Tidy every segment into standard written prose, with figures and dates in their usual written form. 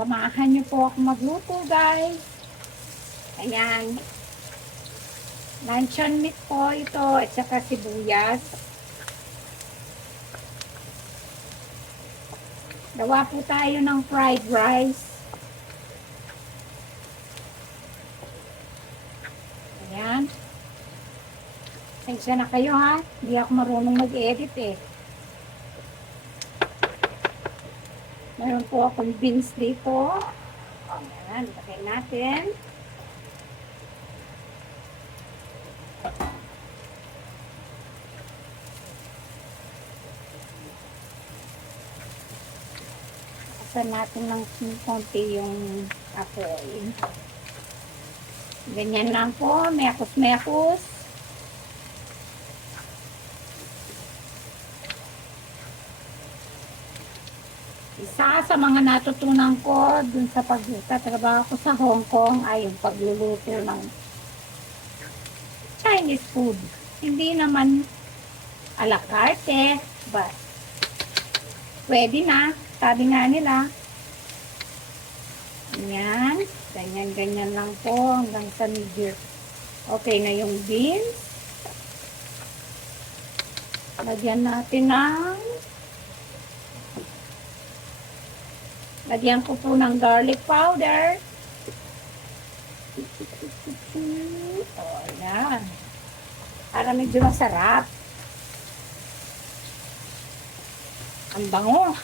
Samahan niyo po ako magluto, guys. Ayan. Luncheon meat po ito at saka sibuyas. Gawa po tayo ng fried rice. Ayan. Pasensya na kayo ha. Hindi ako marunong mag-edit eh. Meron po akong beans dito. Ayan. Lagay natin. Buksan natin ng konti yung apoy. Ganyan lang po. Mekos-mekos. Isa sa mga natutunan ko dun sa pagtatrabaho ko sa Hong Kong ay yung pagluluto ng Chinese food. Hindi naman a la carte, but pwede na. Sabi nga nila. Ayan. Ganyan-ganyan lang po hanggang sa medyo okay na yung beans. Lagyan natin lagyan ko po ng garlic powder. O, ayan. Para medyo masarap. Ang bango.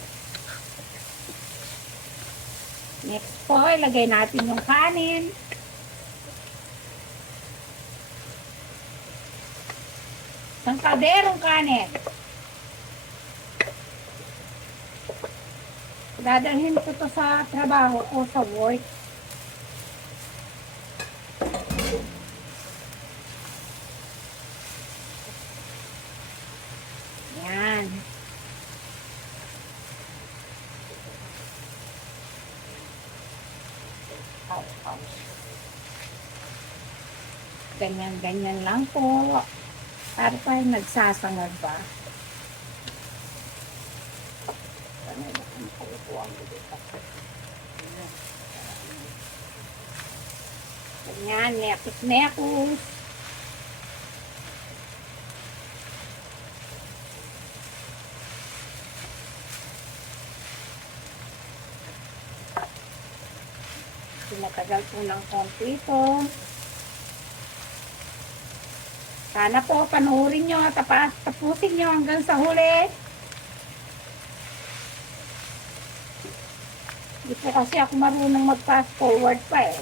Next po, ilagay natin yung kanin. Isang kalderong kanin. Dadalhin ko to sa trabaho ko sa work. Yan. Ganyan-ganyan lang po. Para tayo nagsasangag ba? Ganyan, mekos-mekos. Pinatagal po ng konti ito. Sana po panoorin nyo, tapusin nyo hanggang sa huli. Hindi po kasi ako marunong mag-fast forward pa eh.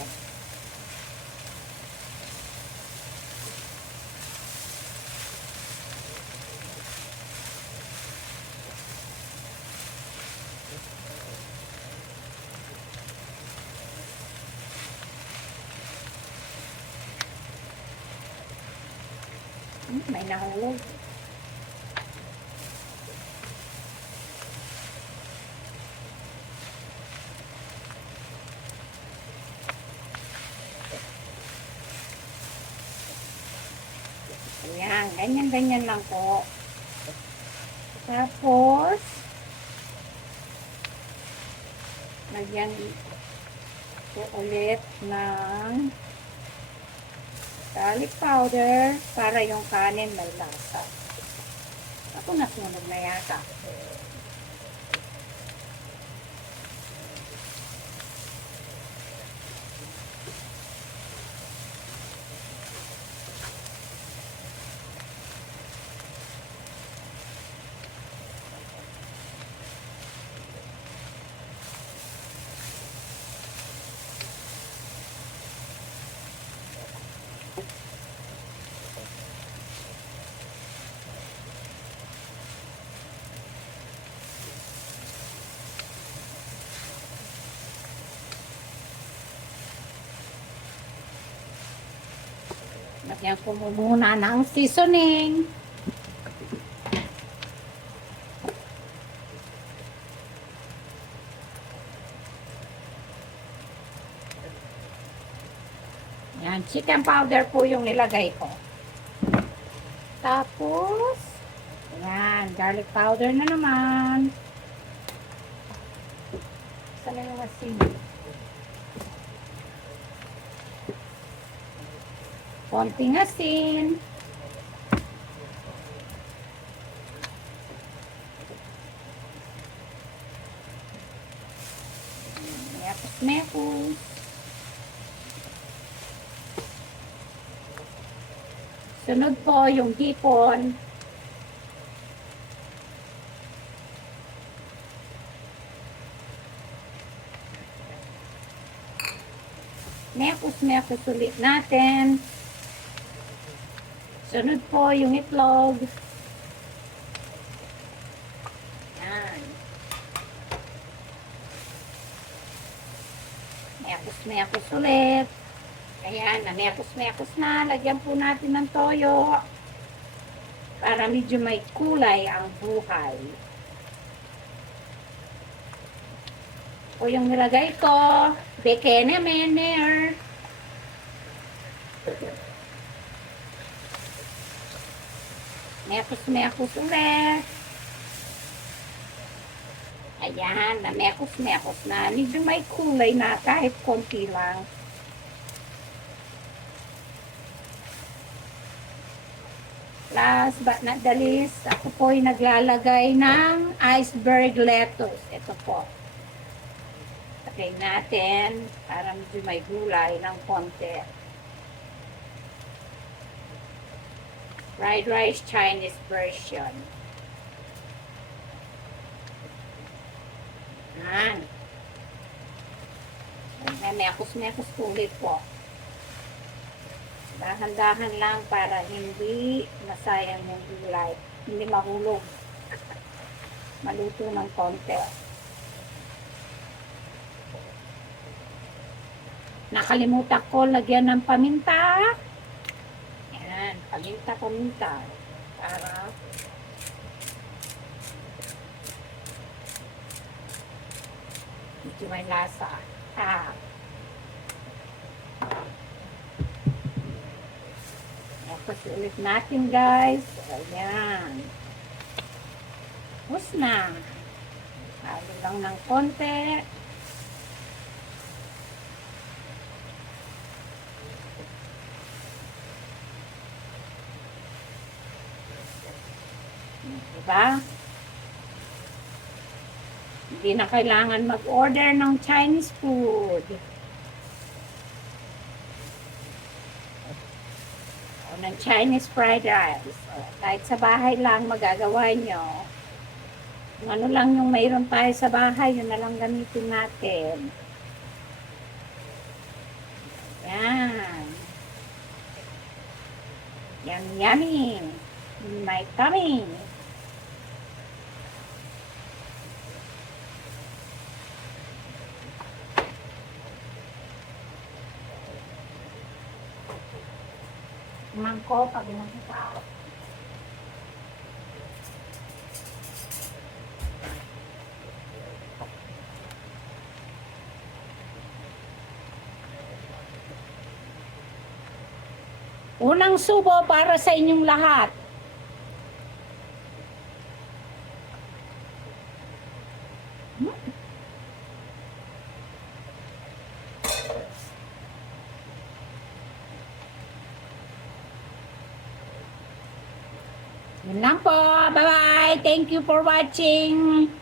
May nahulog. Ayan, ganyan-ganyan lang po. Tapos, lagyan ko ulit ng garlic powder para yung kanin may lasa. Ako nasunog na yata. Lagyan ko muna ng seasoning. Yan, chicken powder po yung nilagay ko. Tapos, yan, garlic powder na naman. Sana yung asin. Konting asin. Mekos. Sunod po yung hipon. Mekos ulit natin. Sunod po yung itlog. Yan. Mekos ulit. Ayan, mekos na. Lagyan po natin ng toyo para medyo may kulay ang buhay. O yung nilagay ko, bekene mener. Mekos ulit. Ayan, mekos na. Medyo may kulay na kahit konti lang. Last but not the least, ako po ay naglalagay ng iceberg lettuce. Ito po. Lagay natin para medyo may gulay ng konti. Fried rice Chinese version. Yan. Mekos ulit po. Dahan-dahan lang para hindi masayang yung gulay. Hindi mahulog. Maluto ng konti. Nakalimutan ko lagyan ng paminta. Yan, paminta. Para medyo may lasa. Tapos ulit natin guys. Ayan. Tapos na. Halo lang ng konti. Diba? Hindi na kailangan mag-order ng Chinese food. Ng Chinese fried rice. Kahit sa bahay lang magagawa nyo. Kung ano lang yung mayroon tayo sa bahay, yun na lang gamitin natin. Yan. Yummy. My tummy. Mangkok, pag nakita. Unang subo para sa inyong lahat. Yun lang po. Bye-bye. Thank you for watching.